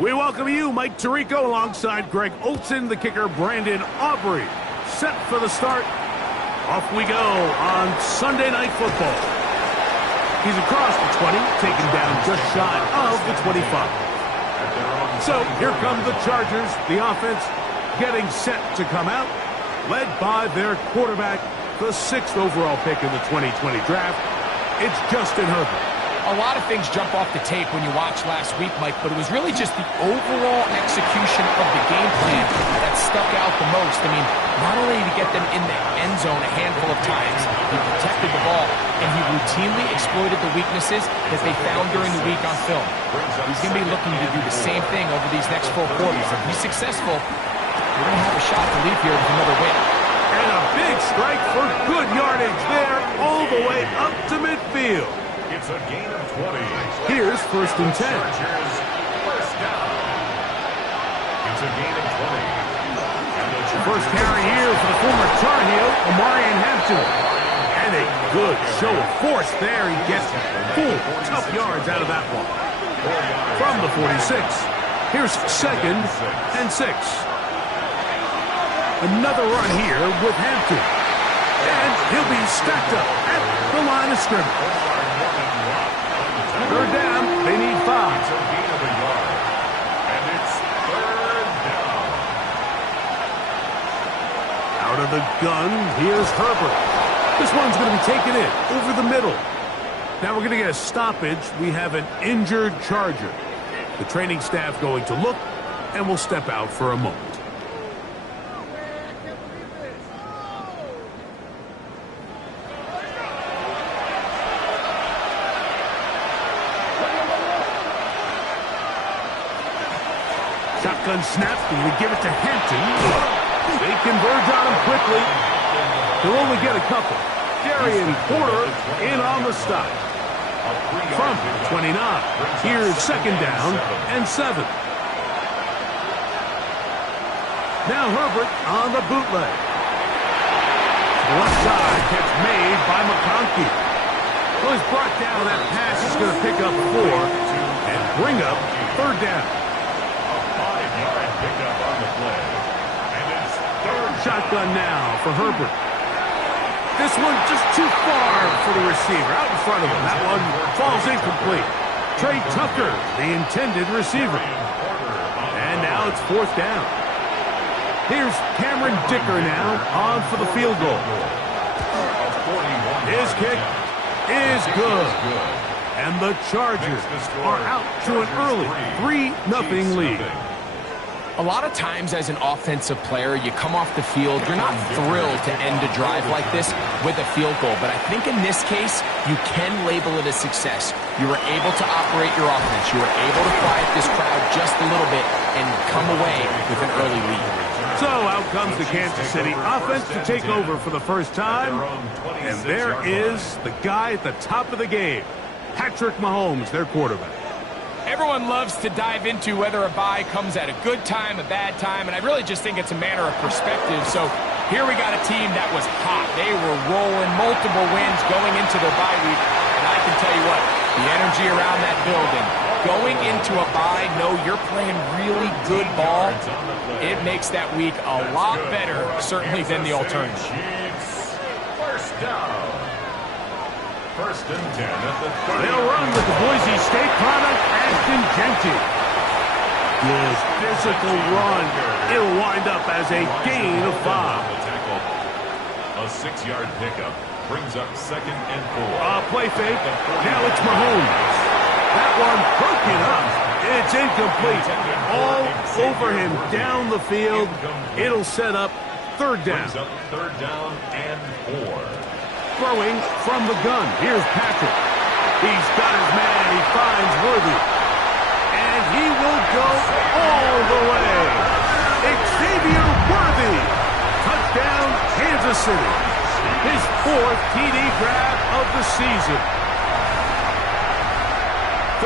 We welcome you, Mike Tirico, alongside Greg Olson, the kicker, Brandon Aubrey. Set for the start. Off we go on Sunday Night Football. He's across the 20, taken down just shy of the 25. So here come the Chargers, the offense getting set to come out, led by their quarterback, the 6th overall pick in the 2020 draft. It's Justin Herbert. A lot of things jump off the tape when you watch last week, Mike, but it was really just the overall execution of the game plan that stuck out the most. I mean, not only did he get them in the end zone a handful of times, he protected the ball, and he routinely exploited the weaknesses that they found during the week on film. He's going to be looking to do the same thing over these next 4 quarters. If he's successful, we're going to have a shot to leave here with another win. And a big strike for good yardage there, all the way up to midfield. It's a gain of 20. Here's 1st and 10. First down. It's a gain of 20. First carry here for the former Tar Heel, Omarion Hampton. And a good show of force there. He gets 4 tough yards out of that one. From the 46, here's 2nd and 6. Another run here with Hampton. And he'll be stacked up at the line of scrimmage. 3rd down, they need 5. It's a gain of a yard. And it's 3rd down. Out of the gun, here's Herbert. This one's going to be taken in over the middle. Now we're going to get a stoppage. We have an injured Charger. The training staff going to look, and we'll step out for a moment. Shotgun snap, and we give it to Hampton. They converge on him quickly. They'll only get a couple. Darian Porter in on the stop. From 29, here's 2nd down and 7. Now Herbert on the bootleg. Left side catch made by McConkey. Well, he's brought down. That pass is going to pick up 4 and bring up 3rd down. Pickup on the play. And it's 3rd. Shotgun now for Herbert. This one just too far for the receiver. Out in front of him. That one falls incomplete. Trey Tucker, the intended receiver. And now it's 4th down. Here's Cameron Dicker now on for the field goal. His kick is good. And the Chargers are out to an early 3-0 lead. A lot of times as an offensive player, you come off the field, you're not thrilled to end a drive like this with a field goal. But I think in this case, you can label it a success. You were able to operate your offense. You were able to quiet this crowd just a little bit and come away with an early lead. So out comes the Kansas City offense to take over for the first time. And there is the guy at the top of the game, Patrick Mahomes, their quarterback. Everyone loves to dive into whether a bye comes at a good time, a bad time, and I really just think it's a matter of perspective. So here we got a team that was hot. They were rolling multiple wins going into their bye week, and I can tell you what, the energy around that building, going into a bye, know you're playing really good ball, it makes that week a lot better, certainly than the alternative. First down. 1st and 10 at the 30. They'll run with the Boise State product, Ashton Jeanty. Good physical run. It'll wind up as a gain of 5. A 6-yard pickup brings up 2nd and 4. Play fake. Now it's Mahomes. That one broken up. It's incomplete. All over him down the field. It'll set up 3rd down. Brings up 3rd down and 4. Throwing from the gun. Here's Patrick. He's got his man. He finds Worthy. And he will go all the way. Xavier Worthy. Touchdown, Kansas City. His 4th TD grab of the season.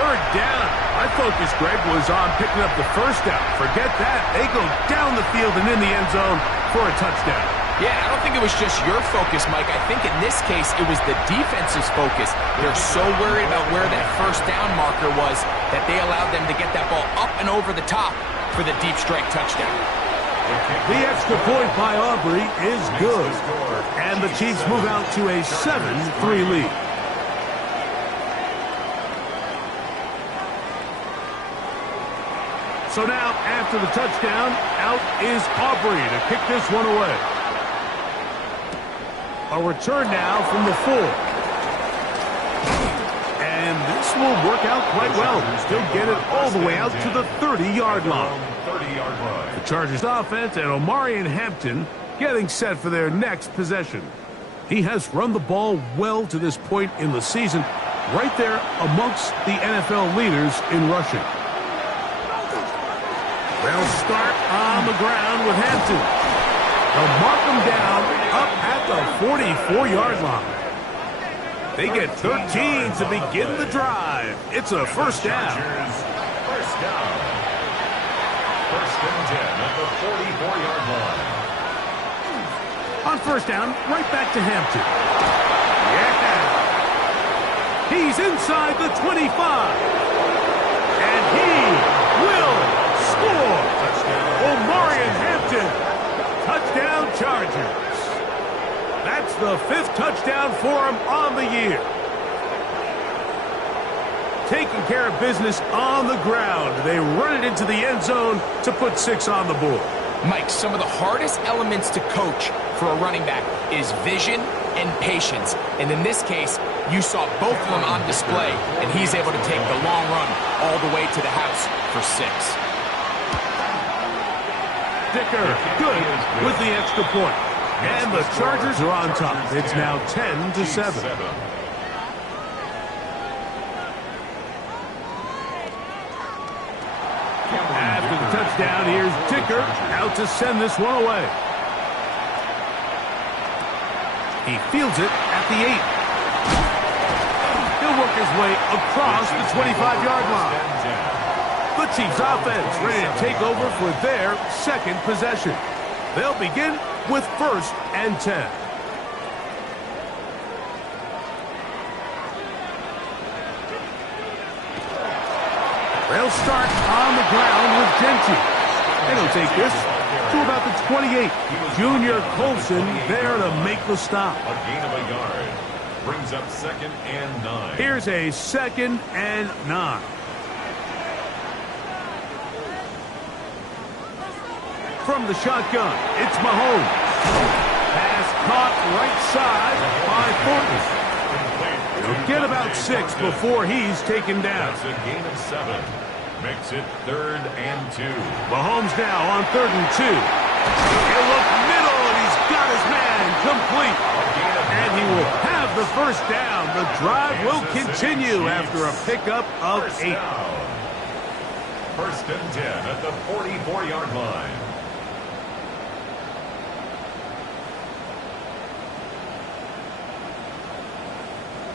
3rd down. My focus, Greg, was on picking up the 1st down. Forget that. They go down the field and in the end zone for a touchdown. Yeah, I don't think it was just your focus, Mike. I think in this case, it was the defense's focus. They're so worried about where that first down marker was that they allowed them to get that ball up and over the top for the deep strike touchdown. The extra point by Aubrey is good. And the Chiefs move out to a 7-3 lead. So now, after the touchdown, out is Aubrey to kick this one away. A return now from the 4. And this will work out quite well. They'll get it all the way out to the 30-yard line. The Chargers offense and Omarion Hampton getting set for their next possession. He has run the ball well to this point in the season, right there amongst the NFL leaders in rushing. They'll start on the ground with Hampton. They'll mark him down up at the 44-yard line. They get 13 to begin the drive. It's a first down. First down. First and 10 at the 44-yard line. On first down, right back to Hampton. Yeah. He's inside the 25. And he will score. Omarion Hampton. Touchdown Chargers. That's the 5th touchdown for him on the year. Taking care of business on the ground. They run it into the end zone to put 6 on the board. Mike, some of the hardest elements to coach for a running back is vision and patience. And in this case, you saw both of them on display, and he's able to take the long run all the way to the house for 6. Dicker, good with the extra point. And the Chargers are on top. It's now 10-7. After the touchdown, here's Dicker out to send this one away. He fields it at the 8. He'll work his way across the 25-yard line. The Chiefs offense ready to take over for their second possession. They'll begin with 1st and 10. They'll start on the ground with Genty. And he'll take this to about the 28. Junior Colson there to make the stop. A gain of a yard. Brings up 2nd and 9. Here's a 2nd and 9. From the shotgun, it's Mahomes. Pass caught right side by Thornton. He'll get about 6 before he's taken down. That's a gain of 7. Makes it 3rd and 2. Mahomes now on 3rd and 2. He'll look middle, and he's got his man complete. And he will have the first down. The drive will continue after a pickup of 8. 1st and 10 at the 44-yard line.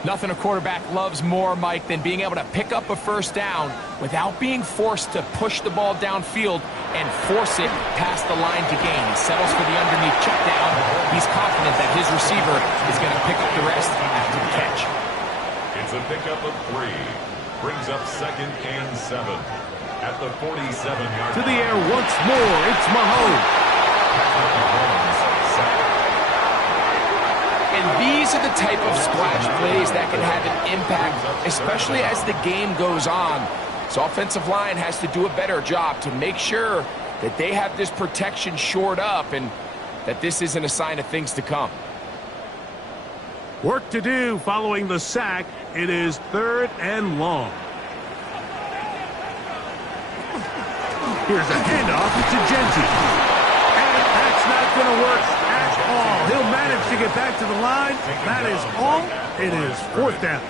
Nothing a quarterback loves more, Mike, than being able to pick up a first down without being forced to push the ball downfield and force it past the line to gain. He settles for the underneath check down. He's confident that his receiver is going to pick up the rest after the catch. It's a pickup of 3. Brings up 2nd and 7 at the 47-yard line. To the air once more, it's Mahomes. And these are the type of splash plays that can have an impact, especially as the game goes on. So offensive line has to do a better job to make sure that they have this protection shored up and that this isn't a sign of things to come. Work to do following the sack. It is 3rd and long. Here's a handoff to Genty. And that's not going to work at all. He'll manage to get back to the line. That is all. It is 4th down.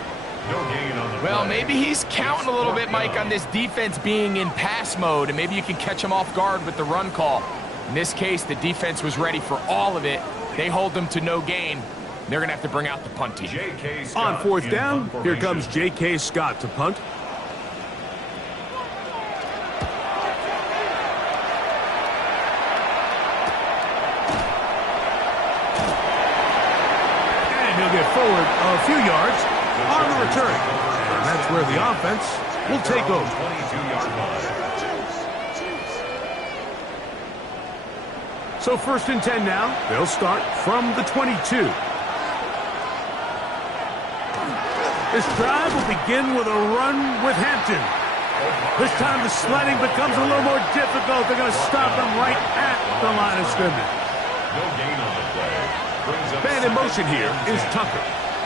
Well, maybe he's counting a little bit, Mike, on this defense being in pass mode, and maybe you can catch him off guard with the run call. In this case, the defense was ready for all of it. They hold them to no gain. They're going to have to bring out the punt team. On 4th down, here comes J.K. Scott to punt. And he'll get forward a few yards on the return. And that's where the offense will take over. 22-yard line. So 1st and 10 now. They'll start from the 22. This drive will begin with a run with Hampton. This time the sledding becomes a little more difficult. They're going to stop him right at the line of scrimmage. No gain on the play. Brings up Man in motion here is Tucker.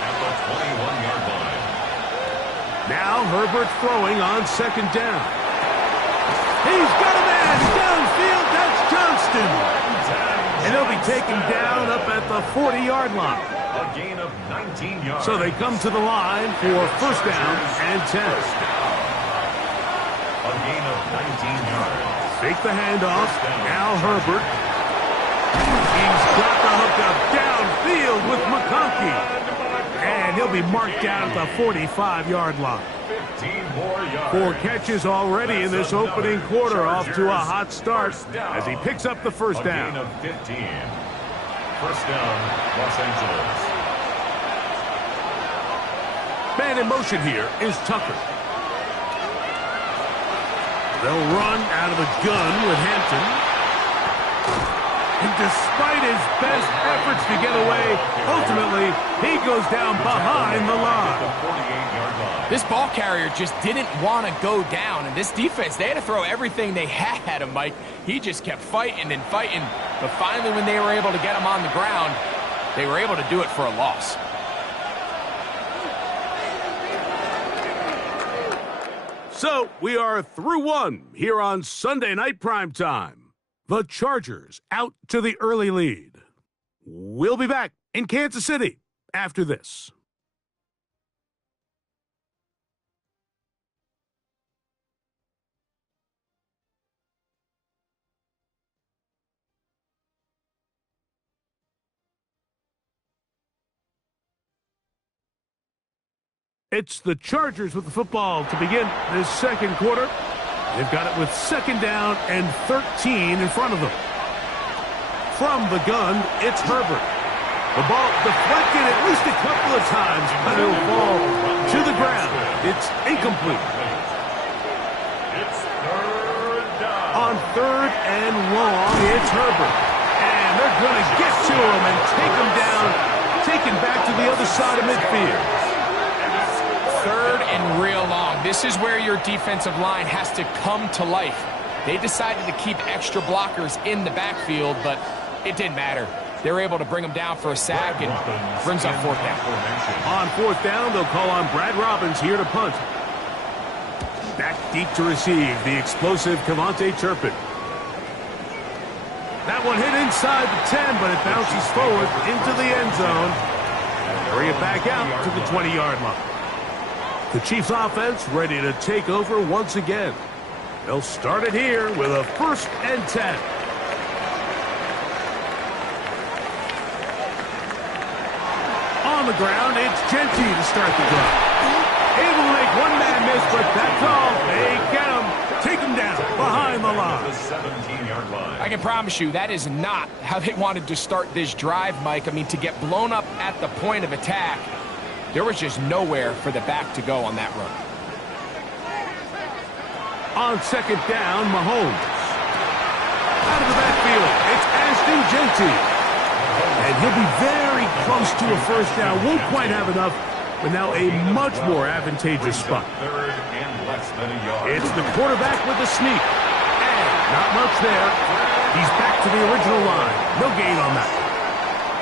at the 21-yard line. Now Herbert throwing on 2nd down. He's got a man downfield. That's Johnston. And he'll be taken down up at the 40-yard line. A gain of 19 yards. So they come to the line for 1st down and 10. A gain of 19 yards. Fake the handoff. Now Herbert. He's got the hookup downfield with McConkey. And he'll be marked down at the 45-yard line. 15 more yards. 4 catches already in this opening quarter, off to a hot start as he picks up the 1st A down. gain of 15. 1st down, Los Angeles. Man in motion here is Tucker. They'll run out of the gun with Hampton. And despite his best efforts to get away, ultimately, he goes down behind the line. The 48-yard line. This ball carrier just didn't want to go down, and this defense, they had to throw everything they had at him, Mike. He just kept fighting and fighting, but finally when they were able to get him on the ground, they were able to do it for a loss. So, we are through one here on Sunday Night Primetime. The Chargers out to the early lead. We'll be back in Kansas City after this. It's the Chargers with the football to begin this 2nd quarter. They've got it with 2nd down and 13 in front of them. From the gun, it's Herbert. The ball deflected at least a couple of times, but it'll fall to the ground. It's incomplete. It's 3rd down. On 3rd and long, it's Herbert. And they're going to get to him and take him down, take him back to the other side of midfield. 3rd and real long. This is where your defensive line has to come to life. They decided to keep extra blockers in the backfield, but it didn't matter. They were able to bring him down for a sack and brings up 4th down. On 4th down, they'll call on Brad Robbins here to punt. Back deep to receive the explosive Cavante Turpin. That one hit inside the 10, but it bounces forward into the end zone. Bring it back out to the 20-yard line. The Chiefs offense ready to take over once again. They'll start it here with a 1st and 10. On the ground, it's Genty to start the drive. Able to make one man miss, but that's all. They get him, take him down behind the line. The 17-yard line. I can promise you that is not how they wanted to start this drive, Mike. I mean, to get blown up at the point of attack, there was just nowhere for the back to go on that run. On 2nd down, Mahomes. Out of the backfield, it's Ashton Genty. And he'll be very close to a 1st down. Won't quite have enough, but now a much more advantageous spot. 3rd and less than a yard. It's the quarterback with the sneak. And not much there. He's back to the original line. No gain on that.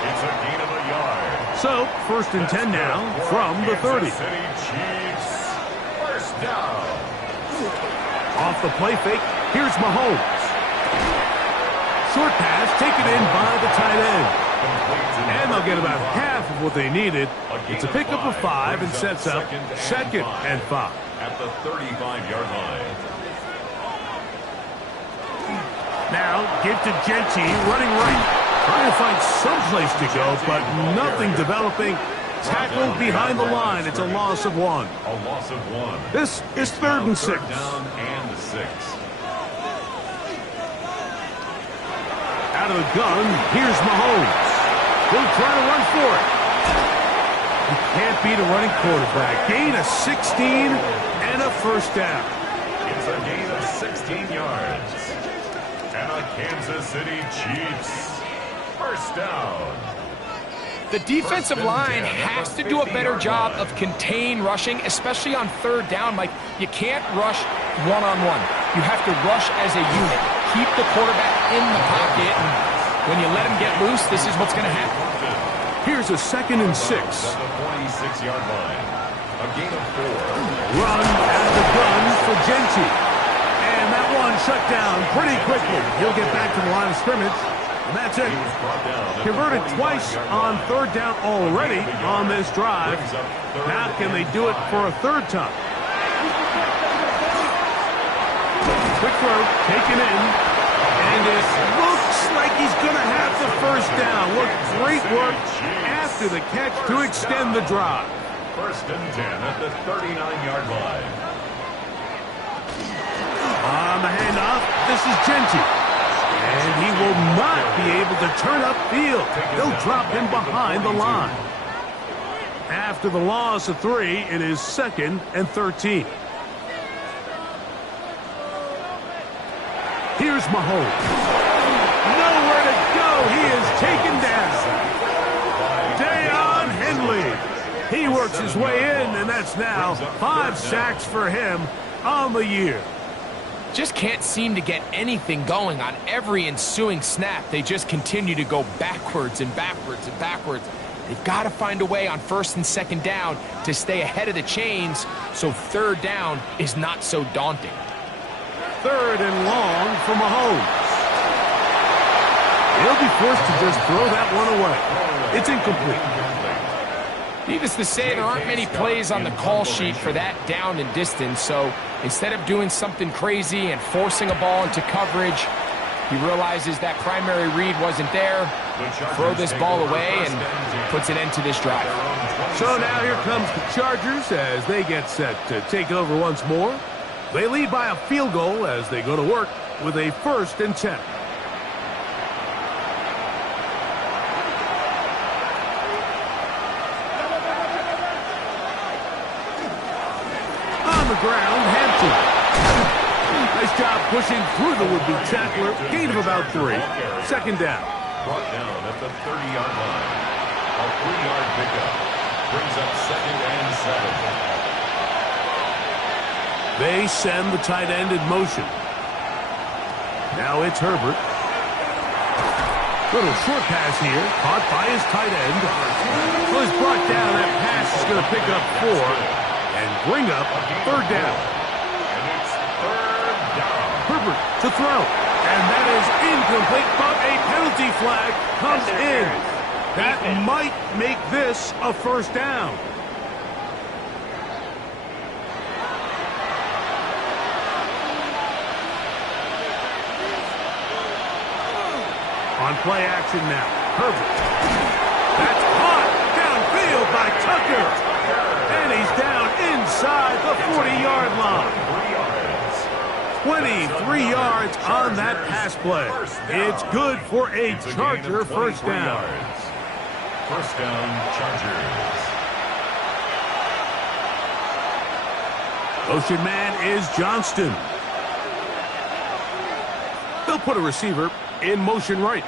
It's a gain of a yard. So, 1st and 10 now from the 30. Kansas City Chiefs. 1st down. Off the play fake, here's Mahomes. Short pass taken in by the tight end. And they'll get about half of what they needed. It's a pickup of 5 and sets up 2nd and 5. At the 35-yard line. Now, give to Genty, running right. Trying to find some place to go, but nothing developing. Tackled behind the line. It's a loss of 1. A loss of 1. This is 3rd and 6. 3rd down and 6. Out of the gun, here's Mahomes. He'll try to run for it. You can't beat a running quarterback. Gain of 16 and a first down. It's a gain of 16 yards. And the Kansas City Chiefs, first down. The defensive line has to do a better job of contain rushing, especially on third down, Mike. You can't rush one-on-one. You have to rush as a unit. Keep the quarterback in the pocket, and when you let him get loose, this is what's going to happen. Here's a 2nd and 6. At the 46-yard line. A gain of 4. Run out of the gun for Genty. And that one shut down pretty quickly. He'll get back to the line of scrimmage. And that's it. Converted twice on third down already on this drive. Now can they do it for a third time? Quick throw, taken in. And it looks like he's going to have the first down. Look, great work after the catch to extend the drive. First and 10 at the 39-yard line. On the handoff, this is Genty. And he will not be able to turn upfield. They'll drop him behind the line. After the loss of 3, it is 2nd and 13. Here's Mahomes. Nowhere to go. He is taken down. Deion Henley. He works his way in, and that's now 5 sacks for him on the year. Just can't seem to get anything going on every ensuing snap. They just continue to go backwards and backwards and backwards. They've got to find a way on 1st and 2nd down to stay ahead of the chains so third down is not so daunting. 3rd and long for Mahomes. He'll be forced to just throw that one away. It's incomplete. Needless to say, there aren't many plays on the call sheet for that down and distance, so instead of doing something crazy and forcing a ball into coverage, he realizes that primary read wasn't there, throw this ball away, and puts an end to this drive. So now here comes the Chargers as they get set to take over once more. They lead by a field goal as they go to work with a 1st and 10. On the ground, Hampton. Nice job pushing through the would-be tackler. Gain of about 3. 2nd down. Brought down at the 30-yard line. A 3-yard pickup. Brings up 2nd and 7. They send the tight end in motion. Now it's Herbert. Little short pass here. Caught by his tight end. So he's brought down. That pass is going to pick up 4 and bring up 3rd down. And it's 3rd down. Herbert to throw. And that is incomplete, but a penalty flag comes in. That might make this a 1st down. On play action now. Herbert. That's caught downfield by Tucker. And he's down inside the 40-yard line. 23 yards on that pass play. It's good for a Charger first down. First down, Chargers. Motion man is Johnston. They'll put a receiver in motion right.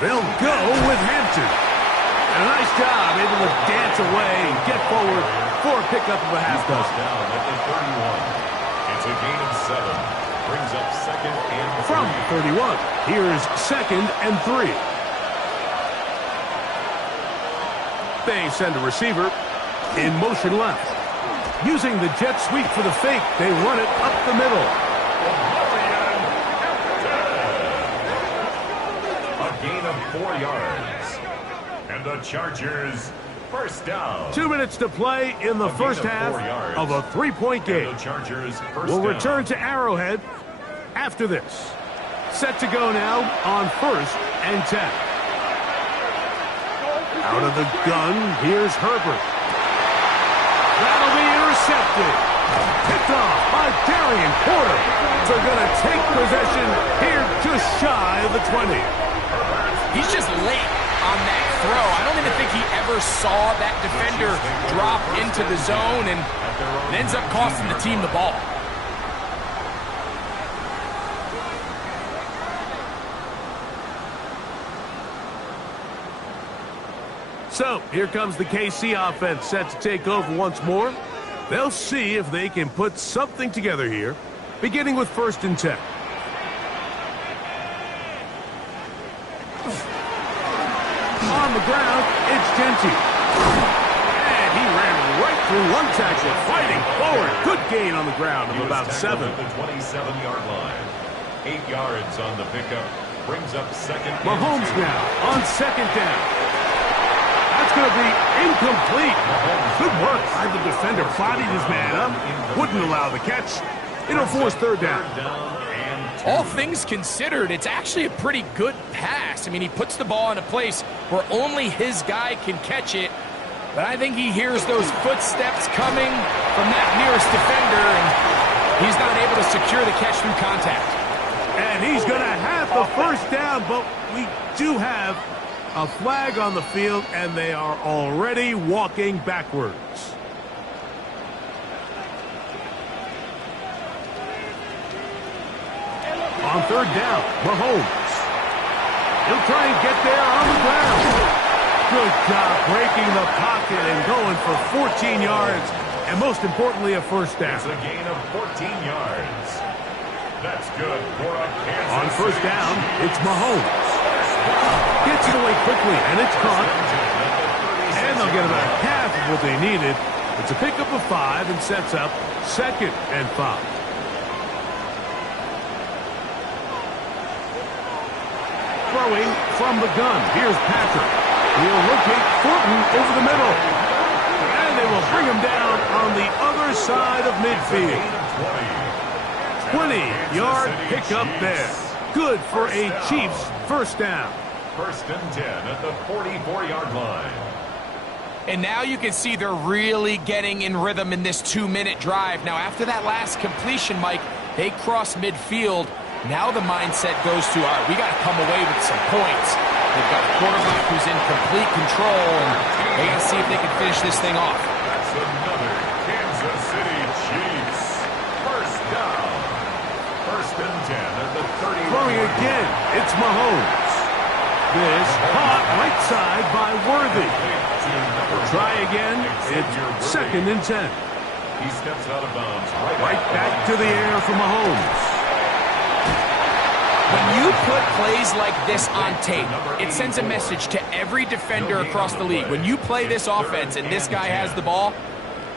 They'll go with Hampton. And a nice job, able to dance away and get forward for a pickup of a half dozen. Down at the 31. It's a gain of 7. Brings up 2nd and 3. From 31, here's 2nd and 3. They send a receiver in motion left. Using the jet sweep for the fake, they run it up the middle. A gain of 4 yards. And the Chargers first down. 2 minutes to play in the first half of a 3-point game. The Chargers first We'll down. return to Arrowhead after this. Set to go now on 1st and 10. Out of the gun, here's Herbert. That'll be intercepted. Picked off by Darian Porter. They're going to take possession here just shy of the 20. He's just late on that throw, never saw that defender drop into the zone, and it ends up costing the team the ball. So, here comes the KC offense set to take over once more. They'll see if they can put something together here, beginning with 1st and 10. On the ground, it's Genty. And he ran right through one tackle, fighting forward. Good gain on the ground of about 7. At the 27-yard line. 8 yards on the pickup. Brings up 2nd. Mahomes now on 2nd down. That's going to be incomplete. Good work by the defender. Bodied his man up. Wouldn't allow the catch. It'll force 3rd down. All things considered, it's actually a pretty good pass. I mean, he puts the ball in a place where only his guy can catch it. But I think he hears those footsteps coming from that nearest defender, and he's not able to secure the catch through contact. And he's going to have the 1st down, but we do have a flag on the field, and they are already walking backwards. On 3rd down, Mahomes. He'll try and get there on the ground. Good job breaking the pocket and going for 14 yards, and most importantly, a 1st down. It's a gain of 14 yards. That's good for a Kansas On 1st down, it's Mahomes. Gets it away quickly, and it's caught. And they'll get about half of what they needed. It's a pickup of 5 and sets up 2nd and 5. Throwing from the gun. Here's Patrick. He'll locate Thornton over the middle. And they will bring him down on the other side of midfield. 20-yard pickup there. Good for a Chiefs 1st down. 1st and 10 at the 44-yard line. And now you can see they're really getting in rhythm in this 2-minute drive. Now, after that last completion, Mike, they cross midfield. Now the mindset goes to, all right, we got to come away with some points. They've got a quarterback who's in complete control, and they got to see if they can finish this thing off. That's another Kansas City Chiefs 1st down. 1st and 10 at the 30. Throwing again, it's Mahomes. This caught right side by Worthy. Try again, it's 2nd and 10. He steps out of bounds. Right back to the air for Mahomes. When you put plays like this on tape, it sends a message to every defender across the league. When you play this offense and this guy has the ball,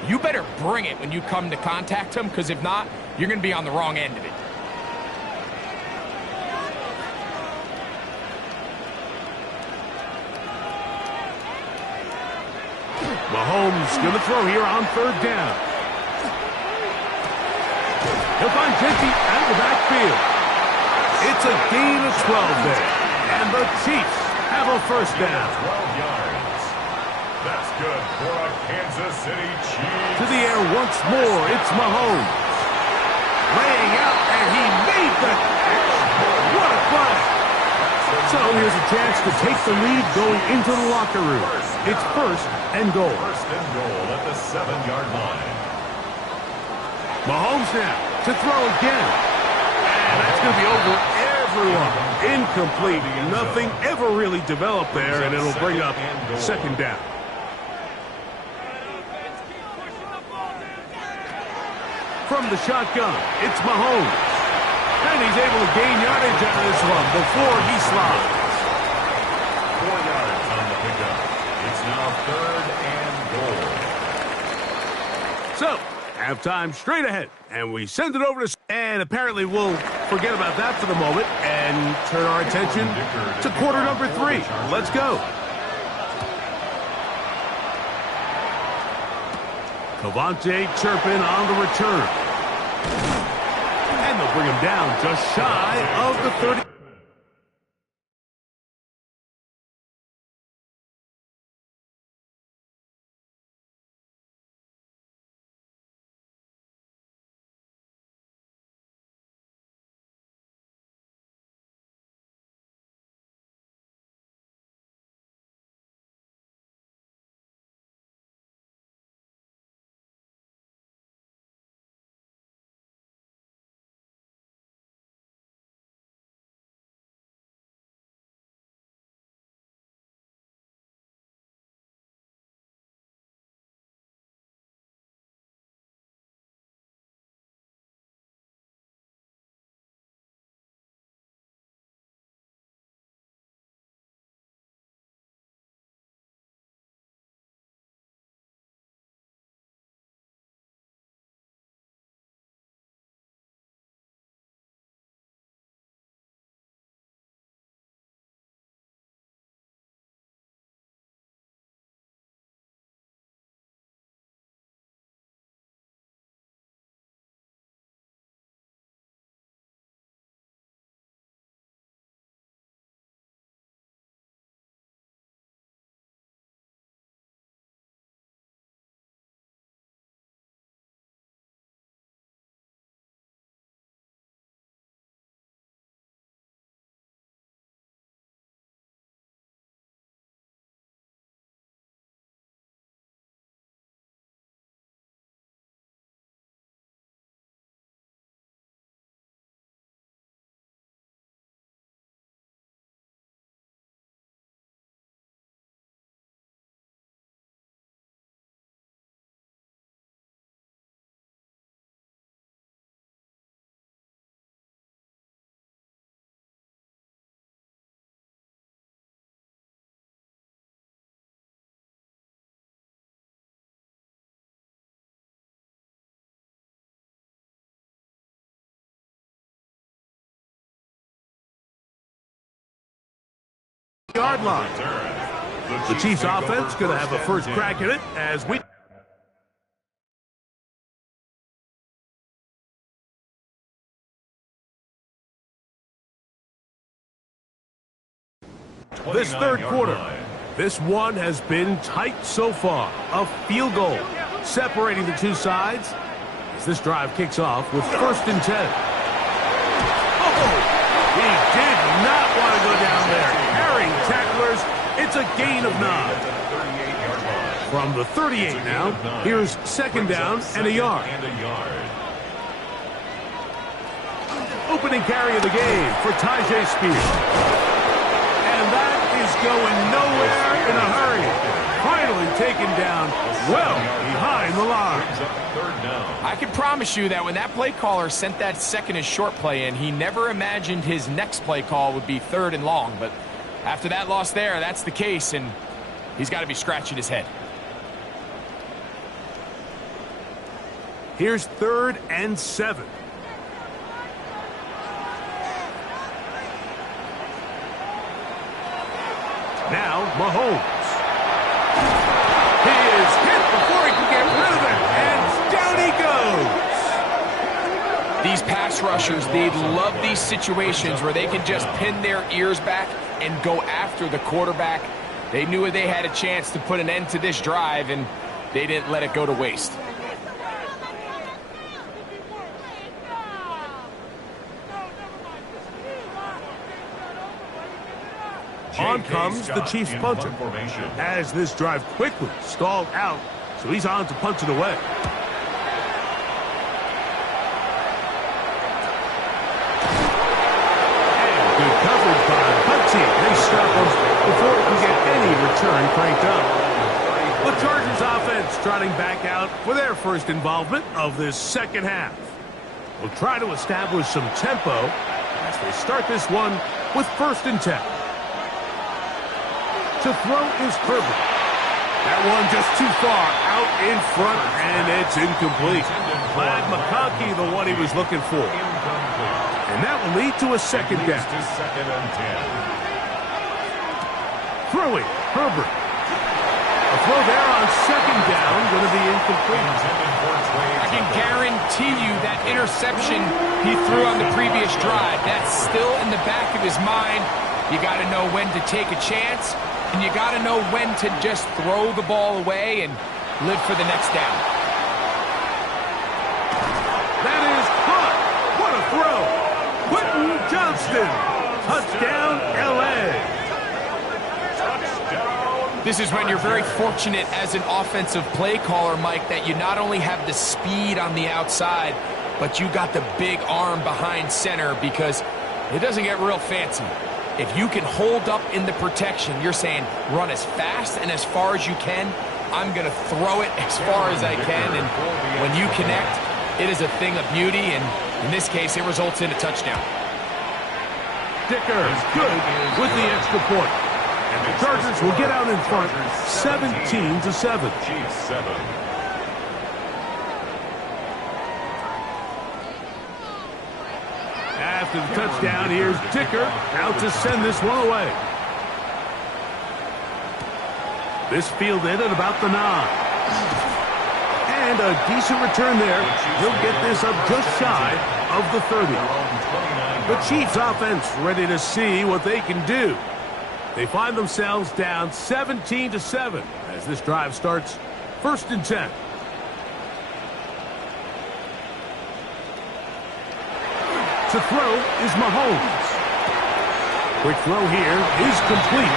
you better bring it when you come to contact him, because if not, you're going to be on the wrong end of it. Mahomes going to throw here on 3rd down. He'll find Genty out of the backfield. It's a gain of 12 there. And the Chiefs have a 1st down. 12 yards. That's good for a Kansas City Chiefs. To the air once more, it's Mahomes. Laying out, and he made the catch. What a play. So here's a chance to take the lead going into the locker room. It's 1st and goal. 1st and goal at the 7-yard line. Mahomes now to throw again. And that's going to be over everyone. Incomplete. Nothing ever really developed there, and it'll bring up 2nd down. From the shotgun, it's Mahomes. And he's able to gain yardage out of this one before he slides. 4 yards on the pickup. It's now 3rd and goal. So, halftime straight ahead, and we send it over to... And apparently we'll forget about that for the moment and turn our attention to quarter number 3. Let's go. Cavante Turpin on the return. And they'll bring him down just shy of the 30. Yard line. The Chiefs offense going to have a first crack at it as we... This third quarter, this one has been tight so far. A field goal separating the two sides as this drive kicks off with 1st and 10. Oh, he did not want to go down there. Carrying tacklers, it's a gain of 9. From the 38 now, here's 2nd down and a yard. Opening carry of the game for Tyjae Spears. And that is going nowhere in a hurry. Finally taken down well behind the line. I can promise you that when that play caller sent that 2nd and short play in, he never imagined his next play call would be 3rd and long. But after that loss there, that's the case, and he's got to be scratching his head. Here's 3rd and 7. Now, Mahomes. He is hit before he can get rid of it, and down he goes. These pass rushers, they love these situations where they can just pin their ears back and go after the quarterback. They knew they had a chance to put an end to this drive, and they didn't let it go to waste. On comes the Chiefs punter as this drive quickly stalled out, so he's on to punch it away. And good coverage by the punt team. They stop him before he can get any return cranked up. The Chargers offense trotting back out for their first involvement of this second half. Will try to establish some tempo as they start this one with 1st and 10. To throw is Herbert. That one just too far out in front, and it's incomplete. Ladd McConkey, the one he was looking for. And that will lead to a 2nd down. Throwing, Herbert. A throw there on 2nd down, going to be incomplete. I can guarantee you that interception he threw on the previous drive, that's still in the back of his mind. You got to know when to take a chance, and you got to know when to just throw the ball away and live for the next down. That is caught. What a throw. Quentin Johnston. Touchdown, L.A. This is when you're very fortunate as an offensive play caller, Mike, that you not only have the speed on the outside, but you got the big arm behind center, because it doesn't get real fancy. If you can hold up in the protection, you're saying run as fast and as far as you can. I'm going to throw it as far as I can, and when you connect, it is a thing of beauty, and in this case, it results in a touchdown. Dicker is good with the extra point. And the Chargers will get out in front 17-7. Chiefs 7. After the touchdown, here's Dicker out to send this one away. This fielded at about the 9. And a decent return there. He'll get this up just shy of the 30. The Chiefs offense ready to see what they can do. They find themselves down 17-7 as this drive starts 1st and 10. To throw is Mahomes. Quick throw here is complete.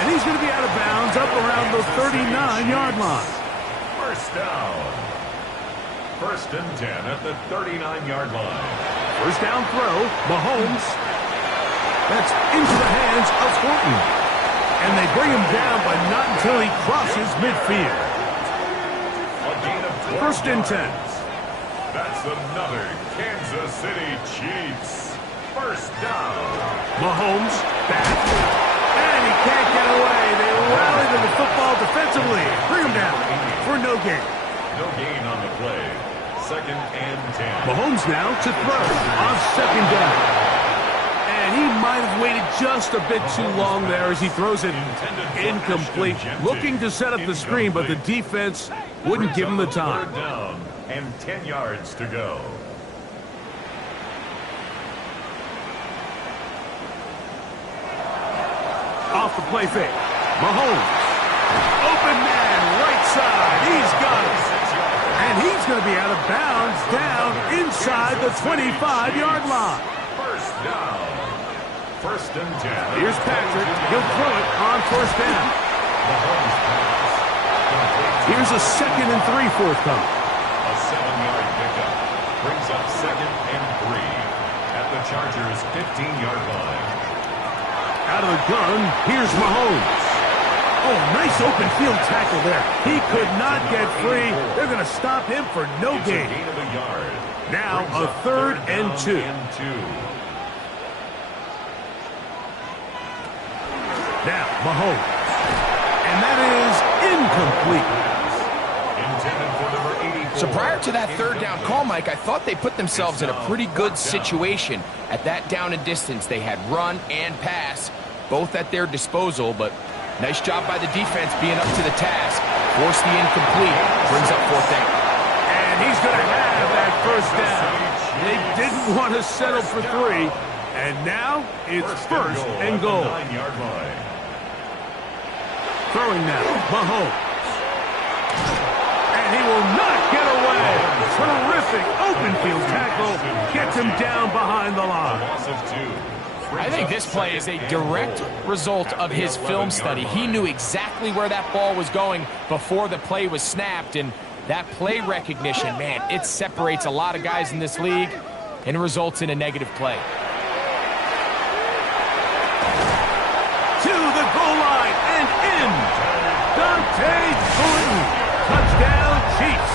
And he's going to be out of bounds up around the 39-yard line. First down. 1st and 10 at the 39-yard line. First down throw, Mahomes. That's into the hands of Horton. And they bring him down, but not until he crosses midfield. A gain of 12 1st and 10. That's another Kansas City Chiefs. First down. Mahomes back. And he can't get away. They rally to the football defensively. Bring him down for no gain. No gain on the play. 2nd and 10. Mahomes now to throw on 2nd down. And He might have waited just a bit too long there as he throws it incomplete. Looking to set up the screen, but the defense wouldn't give him the time. Third down and 10 yards to go. Off the play fake. Mahomes. Open man, right side. He's got it. And he's going to be out of bounds down inside the 25-yard line. First down. First and 10. Here's Patrick. He'll throw it on first down. Here's a 2nd and 3 forthcoming. A 7-yard pickup brings up 2nd and 3 at the Chargers' 15-yard line. Out of the gun, here's Mahomes. Oh, nice open field tackle there. He could not get free. They're going to stop him for no gain. Gain of a yard. Now a 3rd and 2. Now Mahomes. And that is incomplete. Intended for number 84. So prior to that 3rd down call, Mike, I thought they put themselves in a pretty good situation. At that down and distance, they had run and pass, both at their disposal, but nice job by the defense being up to the task. Force the incomplete, brings up 4th down. And he's going to have that first down. They didn't want to settle for 3, and now it's first and goal. 9-yard line. Throwing now, Mahomes. And he will not get away. Terrific open field tackle. Gets him down behind the line. Loss of 2. I think this play is a direct result of his film study. He knew exactly where that ball was going before the play was snapped, and that play recognition, man, it separates a lot of guys in this league and results in a negative play. To the goal line and in. Dante Thornton. Touchdown, Chiefs.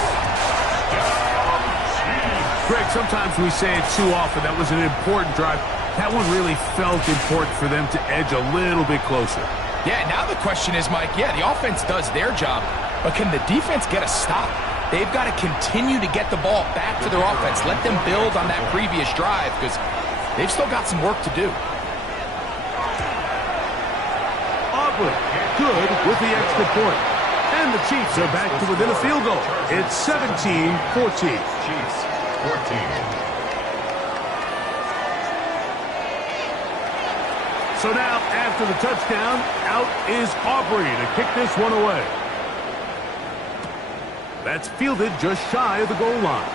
Greg, sometimes we say it too often. That was an important drive. That one really felt important for them to edge a little bit closer. Yeah, now the question is, Mike, yeah, the offense does their job, but can the defense get a stop? They've got to continue to get the ball back to their offense. Let them build on that previous drive because they've still got some work to do. Aubrey, good with the extra point. And the Chiefs are back to within a field goal. It's 17-14. Chiefs, 14. So now, after the touchdown, out is Aubrey to kick this one away. That's fielded just shy of the goal line.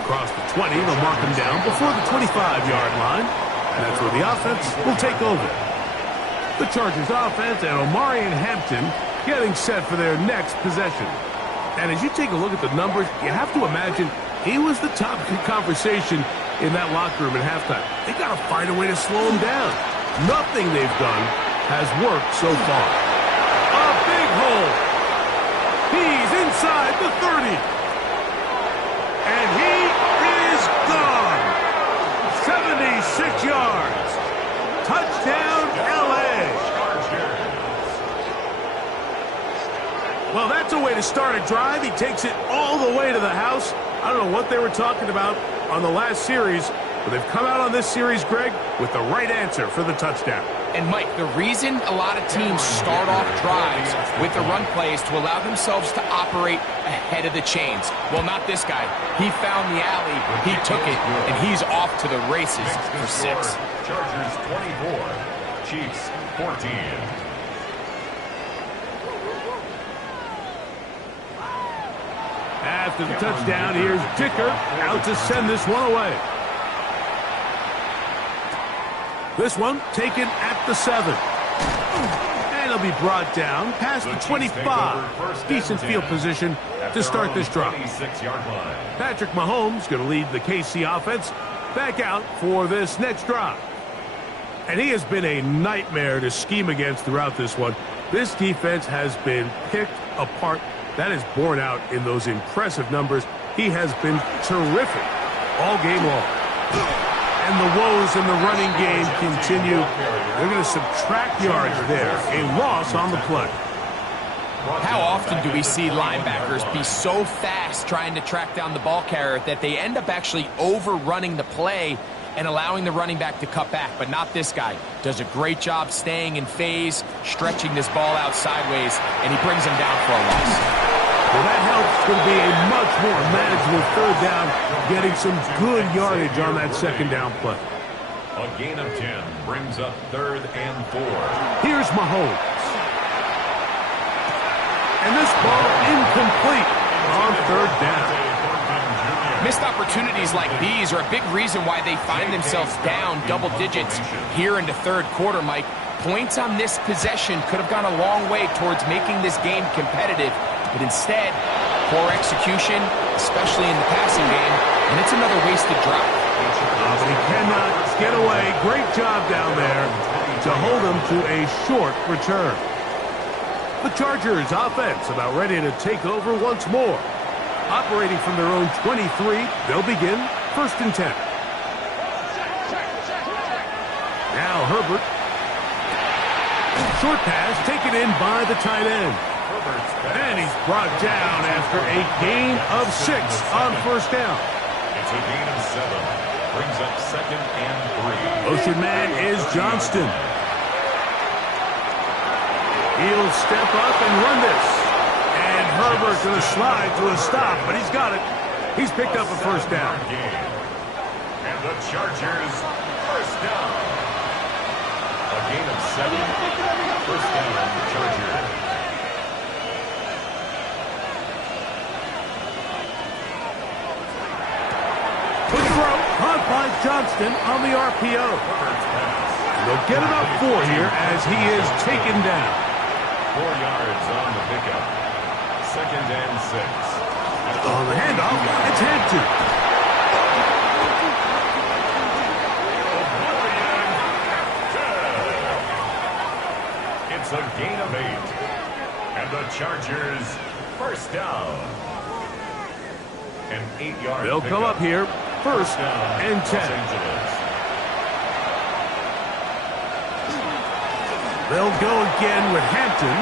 Across the 20, they'll mark him down before the 25-yard line. And that's where the offense will take over. The Chargers offense and Omarion Hampton getting set for their next possession. And as you take a look at the numbers, you have to imagine he was the topic of conversation in that locker room at halftime. They got to find a way to slow him down. Nothing they've done has worked so far. A big hole. He's inside the 30. And he is gone. 76 yards. Touchdown, L.A. Well, that's a way to start a drive. He takes it all the way to the house. I don't know what they were talking about on the last series, but they've come out on this series, Greg, with the right answer for the touchdown. And, Mike, the reason a lot of teams start off drives with the run play is to allow themselves to operate ahead of the chains. Well, not this guy. He found the alley, he took it, and he's off to the races for 6. Chargers 24, Chiefs 14. After the touchdown, here's Dicker out to send this one away. This one taken at the 7. And he'll be brought down past the 25. Decent field position to start this drive. Patrick Mahomes going to lead the KC offense back out for this next drive. And he has been a nightmare to scheme against throughout this one. This defense has been picked apart. That is borne out in those impressive numbers. He has been terrific all game long. And the woes in the running game continue. They're going to subtract yards there. A loss on the play. How often do we see linebackers be so fast trying to track down the ball carrier that they end up actually overrunning the play and allowing the running back to cut back, but not this guy. Does a great job staying in phase, stretching this ball out sideways, and he brings him down for a loss. Well, that helps. Going to be a much more manageable third down, getting some good yardage on that second down play. A gain of 10 brings up 3rd and 4. Here's Mahomes. And this ball incomplete on 3rd down. Missed opportunities like these are a big reason why they find themselves down double digits here in the third quarter, Mike. Points on this possession could have gone a long way towards making this game competitive, but instead, poor execution, especially in the passing game, and it's another wasted drive. But he cannot get away. Great job down there to hold him to a short return. The Chargers offense about ready to take over once more. Operating from their own 23, they'll begin 1st and 10. Now Herbert. Short pass taken in by the tight end. And he's brought down after a gain of 6 on 1st down. It's a gain of 7. Brings up 2nd and 3. Motion man is Johnston. He'll step up and run this. And Herbert's going to slide to a stop, but he's got it. He's picked up a 1st down. And the Chargers, 1st down. A gain of 7. 1st down, Chargers. Good throw, caught by Johnston on the RPO. They'll get it up 4 here as he is taken down. 4 yards on the pickup. 2nd and 6. On the handoff, it's Hampton. It's a gain of 8. And the Chargers, 1st down. An 8-yard They'll come up here, 1st and 10. They'll go again with Hampton.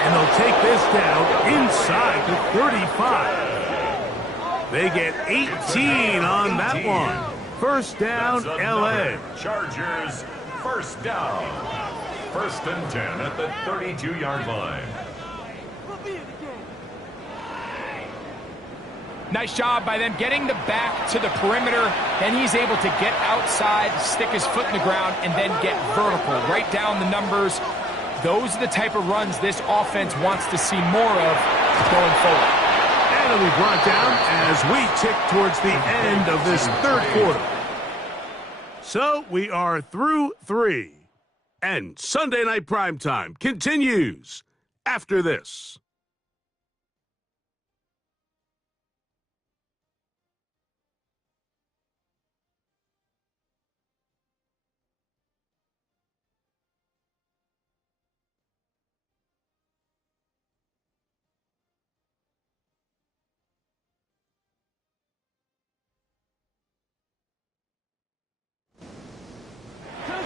And they'll take this down inside the 35. They get 18 on that one. 1st down, L.A. Chargers, 1st down. 1st and 10 at the 32-yard line. Nice job by them getting the back to the perimeter. Then he's able to get outside, stick his foot in the ground, and then get vertical. Right down the numbers. Those are the type of runs this offense wants to see more of going forward. And it'll be brought down as we tick towards the end of this third quarter. So we are through 3. And Sunday Night Primetime continues after this.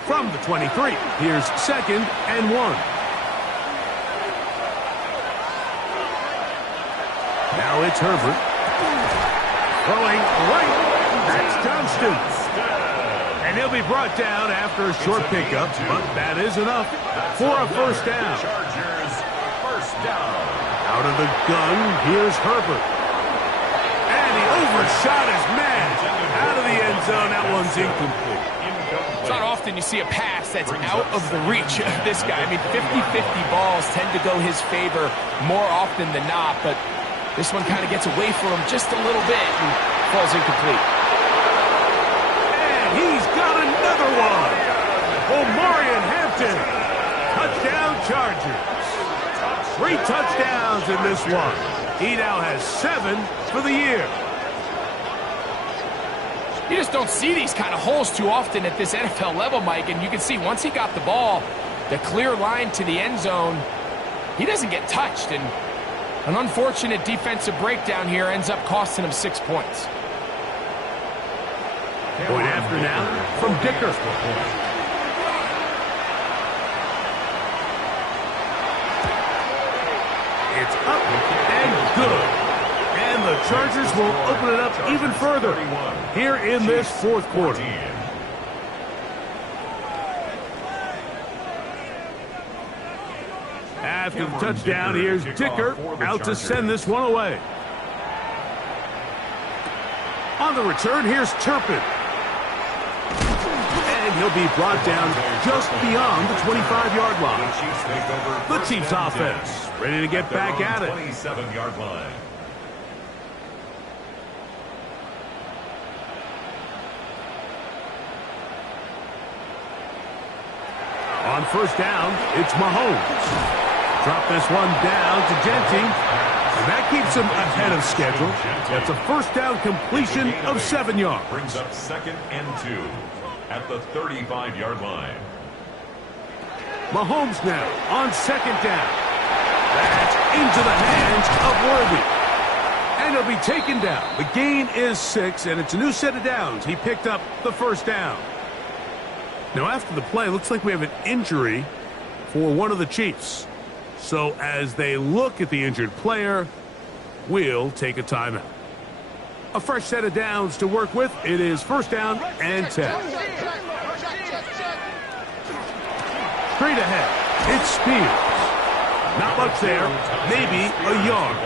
From the 23, here's 2nd and 1. Now it's Herbert. Throwing right. That's Johnston. And he'll be brought down after a short pickup, but that is enough for a 1st down. Chargers, 1st down. Out of the gun, here's Herbert. And he overshot his man. Out of the end zone, that one's incomplete. It's not often you see a pass that's out of the reach of this guy. I mean, 50-50 balls tend to go his favor more often than not, but this one kind of gets away from him just a little bit and falls incomplete. And he's got another one. Omarion Hampton. Touchdown Chargers. 3 touchdowns in this one. He now has 7 for the year. You just don't see these kind of holes too often at this NFL level, Mike, and you can see once he got the ball, the clear line to the end zone, he doesn't get touched, and an unfortunate defensive breakdown here ends up costing him 6 points. Point after now from Dicker. It's up and good. And the Chargers will open it up even further here in this fourth quarter. After the touchdown, here's Dicker out to send this one away. On the return, here's Turpin. And he'll be brought down just beyond the 25-yard line. The Chiefs offense ready to get back at it. 27-yard line. On first down, it's Mahomes. Drop this one down to Genty. And that keeps him ahead of schedule. That's a first down completion of 7 yards. Brings up 2nd and 2 at the 35-yard line. Mahomes now on 2nd down. That's into the hands of Worthy. And he'll be taken down. The gain is 6, and it's a new set of downs. He picked up the first down. Now, after the play, looks like we have an injury for one of the Chiefs. So as they look at the injured player, we'll take a timeout. A fresh set of downs to work with. It is first down and 10. Straight ahead, it's Spears. Not much there, maybe a yard.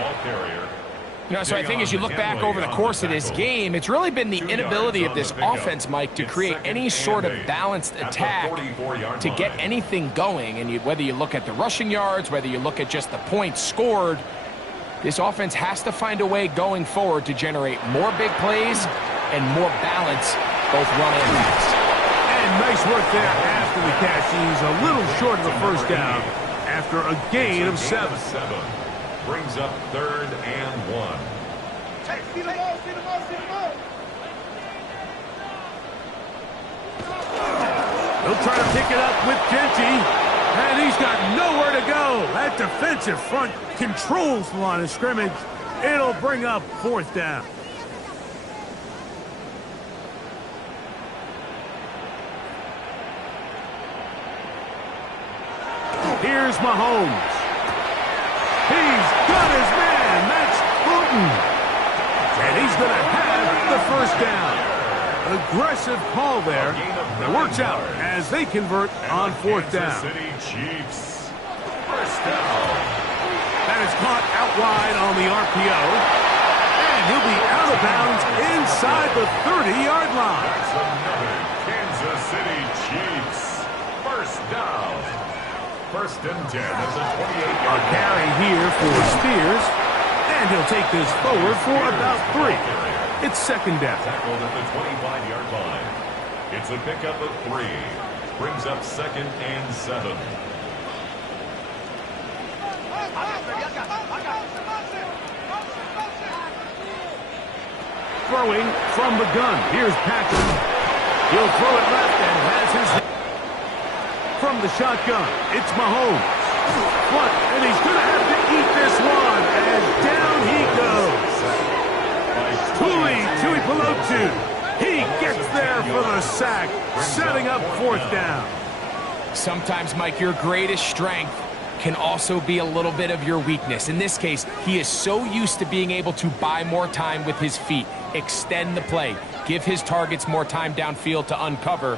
You know, so I think as you look back over the course of this game, it's really been the inability of this offense, Mike, to create any sort of balanced attack to get anything going. And whether you look at the rushing yards, whether you look at just the points scored, this offense has to find a way going forward to generate more big plays and more balance, both run and pass. And nice work there after the catch. He's a little short of the first down after a gain of 7. Brings up 3rd and 1. He'll try to pick it up with Genty, and he's got nowhere to go. That defensive front controls the line of scrimmage. It'll bring up 4th down. Here's Mahomes. He's got his man. That's Putin. And he's going to have the first down. Aggressive call there. It works out as they convert on 4th down. City Chiefs. First down. That is caught out wide on the RPO. And he'll be out of bounds inside the 30-yard line. That's another Kansas City Chiefs. First down. 1st and 10 at the 28-yard line. Carry here for Spears. And he'll take this forward for about 3. It's 2nd down. Tackled at the 25-yard line. It's a pickup of 3. Brings up 2nd and 7. Throwing from the gun. Here's Patrick. He'll throw it left and has his... From the shotgun, it's Mahomes. What? And he's going to have to eat this one. And down he goes. Tuli Tuipulotu. He gets there for the sack, setting up 4th down. Sometimes, Mike, your greatest strength can also be a little bit of your weakness. In this case, he is so used to being able to buy more time with his feet, extend the play, give his targets more time downfield to uncover.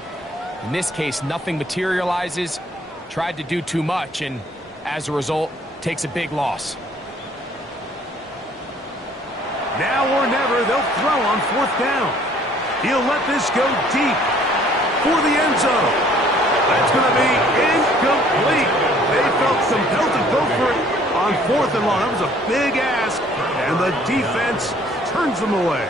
In this case, nothing materializes, tried to do too much, and as a result, takes a big loss. Now or never, they'll throw on 4th down. He'll let this go deep for the end zone. That's going to be incomplete. They felt compelled to go for it on 4th and long. That was a big ask, and the defense turns them away.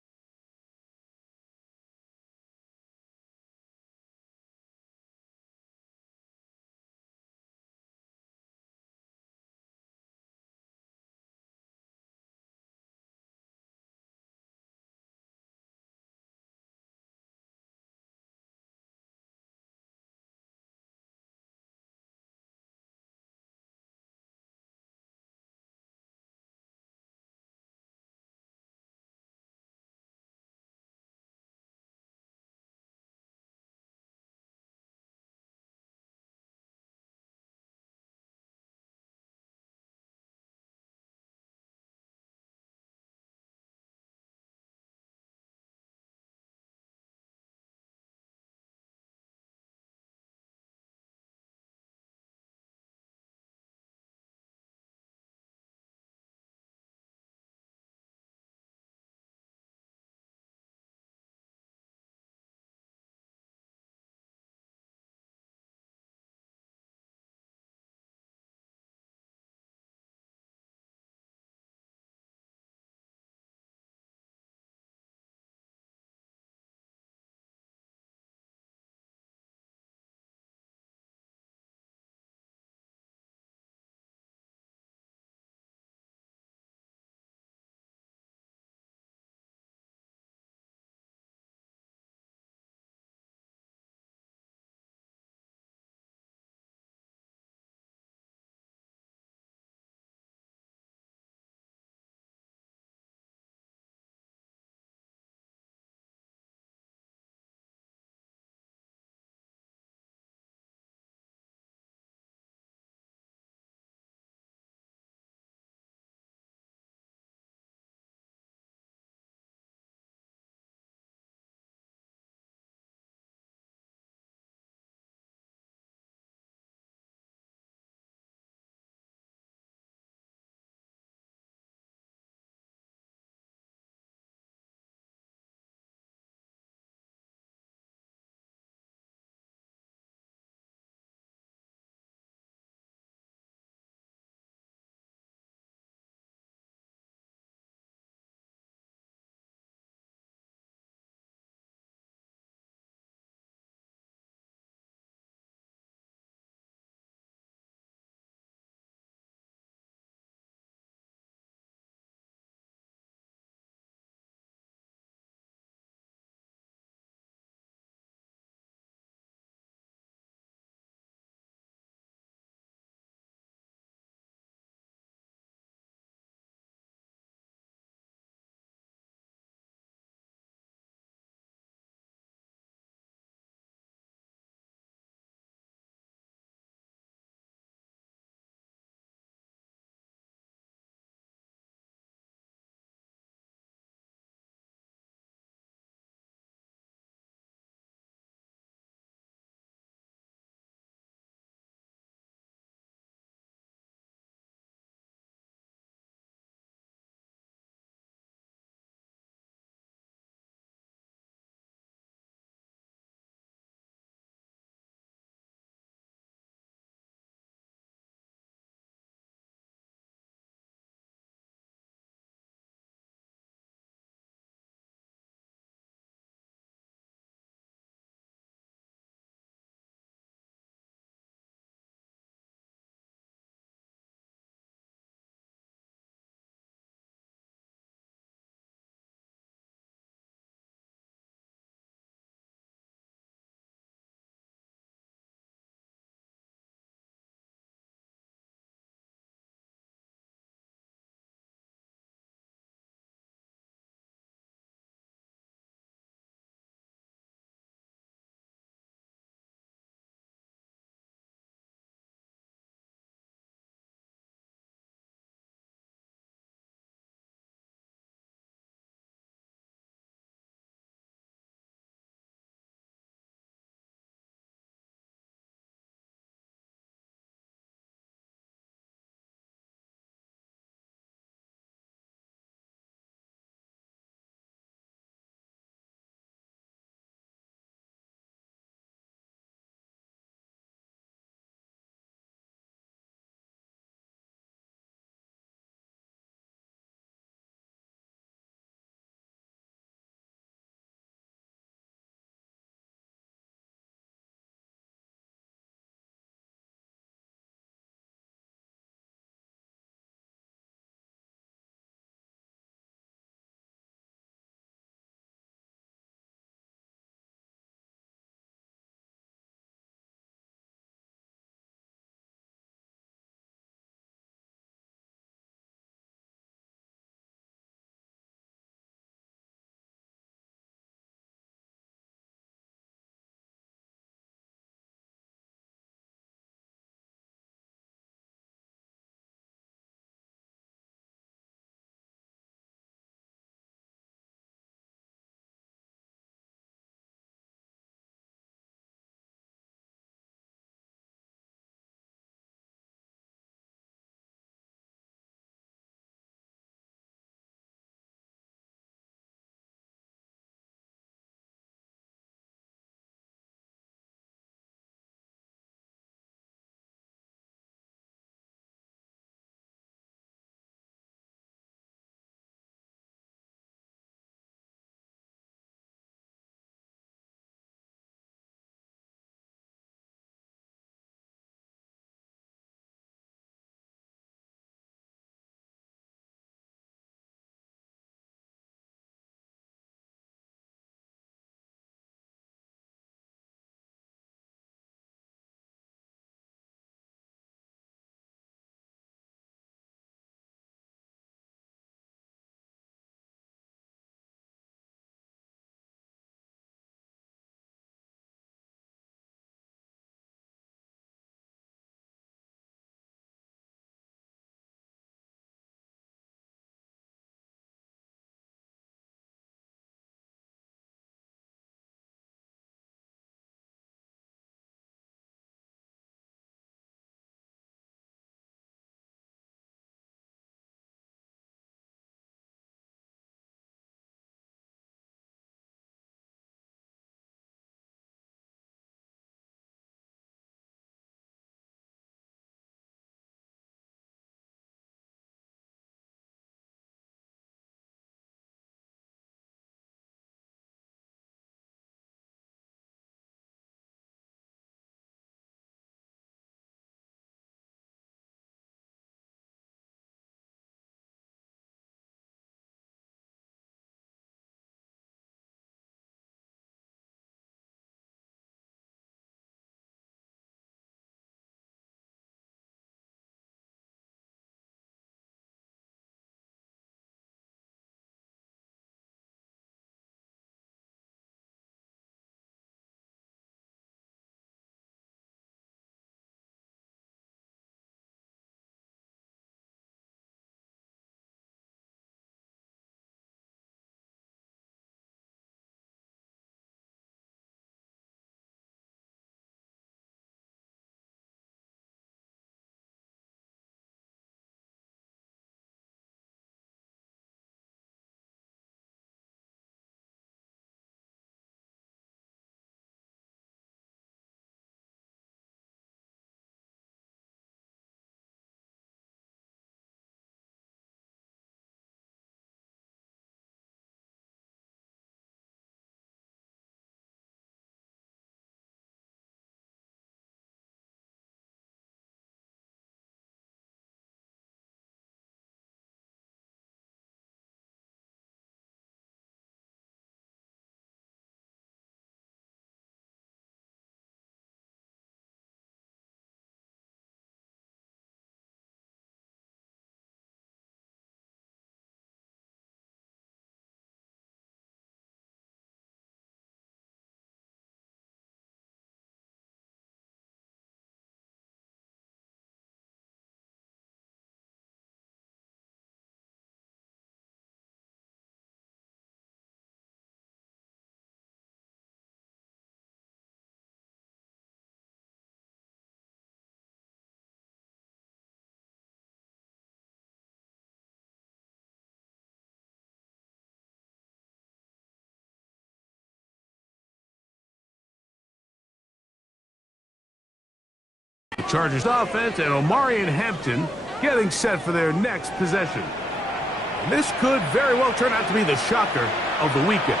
Chargers offense and Omarion Hampton getting set for their next possession. And this could very well turn out to be the shocker of the weekend.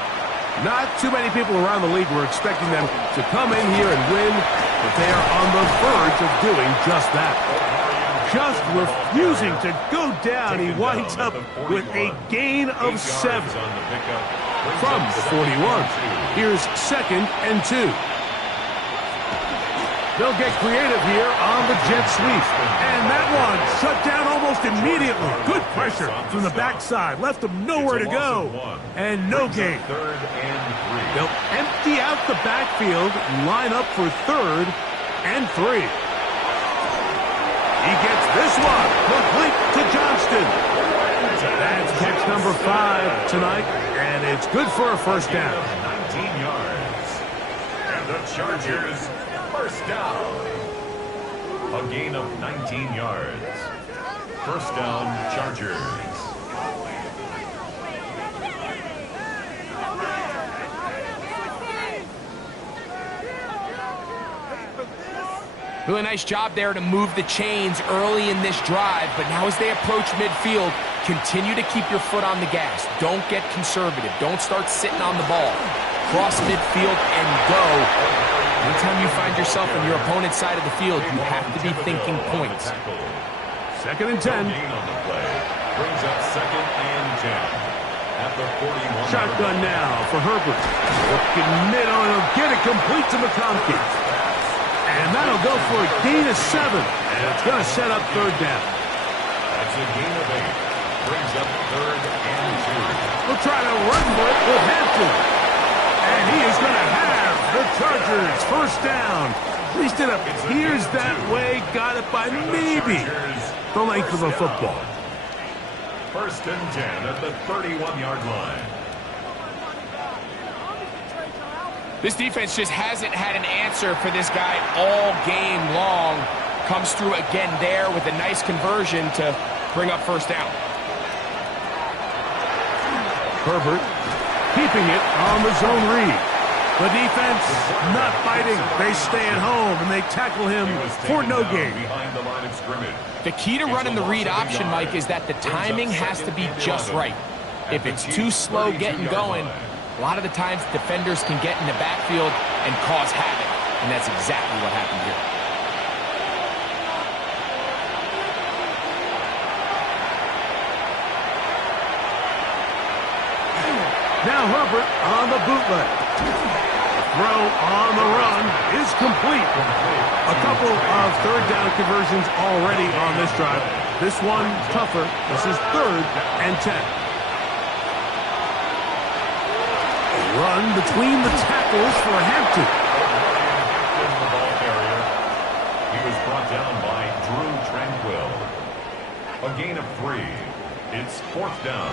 Not too many people around the league were expecting them to come in here and win, but they are on the verge of doing just that. Just refusing to go down, he winds up with a gain of 7 from the 41. Here's 2nd and 2. They'll get creative here on the jet sweep. And that one shut down almost immediately. Good pressure from the backside. Left them nowhere to go. And no gain. They'll empty out the backfield, line up for 3rd and 3. He gets this one complete to Johnston. That's catch number 5 tonight, and it's good for a first down. 19 yards. And the Chargers, first down. A gain of 19 yards. First down, Chargers. Really nice job there to move the chains early in this drive, but now as they approach midfield, continue to keep your foot on the gas. Don't get conservative. Don't start sitting on the ball. Cross midfield and go. Anytime you find yourself on your opponent's side of the field, you have to be thinking points. 2nd and 10. Gain on the play. Brings up 2nd and 10. At the 41. Shotgun now for Herbert. Looking mid on him. Get it complete to McConkey. And that'll go for a gain of 7. And it's going to set up 3rd down. That's a gain of 8. Brings up 3rd and 2. We'll try to run for it with Hampton. And he is going to have the Chargers first down. At least it appears that way. Got it by maybe the length of a football. 1st and 10 at the 31-yard line. This defense just hasn't had an answer for this guy all game long. Comes through again there with a nice conversion to bring up first down. Herbert keeping it on the zone read. The defense not fighting. They stay at home and they tackle him for no gain. Behind the line of scrimmage. The key to running the read option, Mike, is that the timing has to be just right. If it's too slow getting going, a lot of the times defenders can get in the backfield and cause havoc, and that's exactly what happened here. Now Herbert on the bootleg. Throw on the run is complete. A couple of 3rd down conversions already on this drive. This one tougher. This is 3rd and 10. Run between the tackles for Hampton. In the ball carrier. He was brought down by Drew Tranquill. A gain of 3. It's 4th down.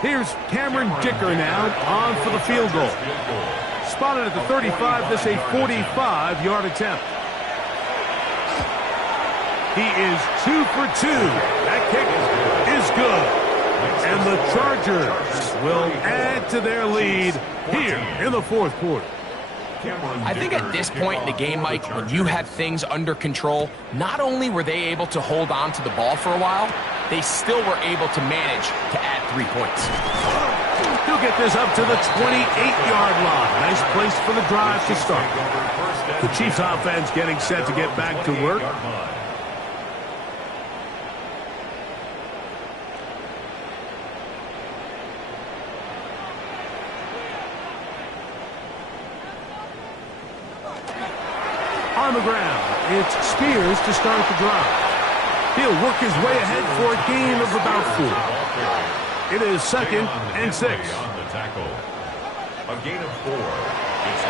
Here's Cameron Dicker now on for the field goal. Spotted at the 35, this a 45-yard attempt. He is 2 for 2. That kick is good. And the Chargers will add to their lead here in the 4th quarter. I think at this point in the game, Mike, when you have things under control, not only were they able to hold on to the ball for a while, they still were able to manage to add 3 points. He'll get this up to the 28-yard line. Nice place for the drive to start. The Chiefs offense getting set to get back to work. On the ground, it's Spears to start the drive. He'll work his way ahead for a gain of about 4. It is 2nd and 6. A gain of 4.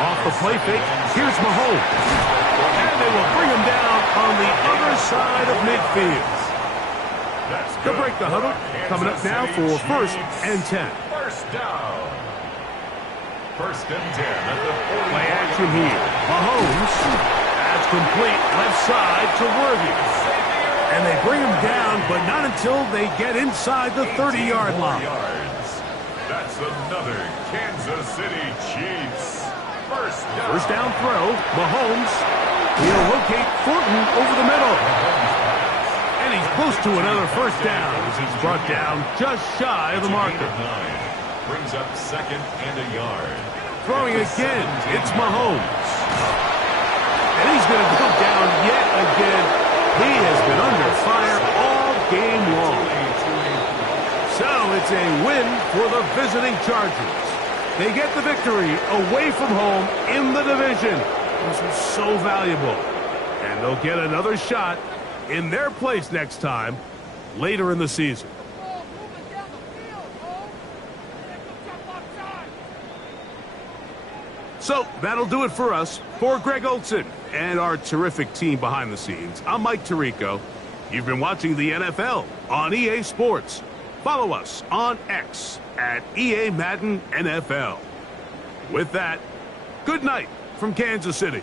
Off the play fake, here's Mahomes. And they will bring him down on the other side of midfield. They'll break the huddle. Coming up now for 1st and 10. First down. 1st and 10 at the 40. Play action here. Mahomes. That's complete left side to Worthy. And they bring him down, but not until they get inside the 30-yard line. That's another Kansas City Chiefs. First down. First down throw. Mahomes He'll locate Thornton over the middle. And he's close to another first down as he's brought down just shy of the marker. Brings up 2nd and a yard. Throwing again, it's Mahomes. And he's going to go down yet again. He has been under fire all game long. So it's a win for the visiting Chargers. They get the victory away from home in the division. This was so valuable. And they'll get another shot in their place next time later in the season. So that'll do it for us. For Greg Olsen and our terrific team behind the scenes, I'm Mike Tirico. You've been watching the NFL on EA Sports. Follow us on X at EA Madden NFL. With that, good night from Kansas City.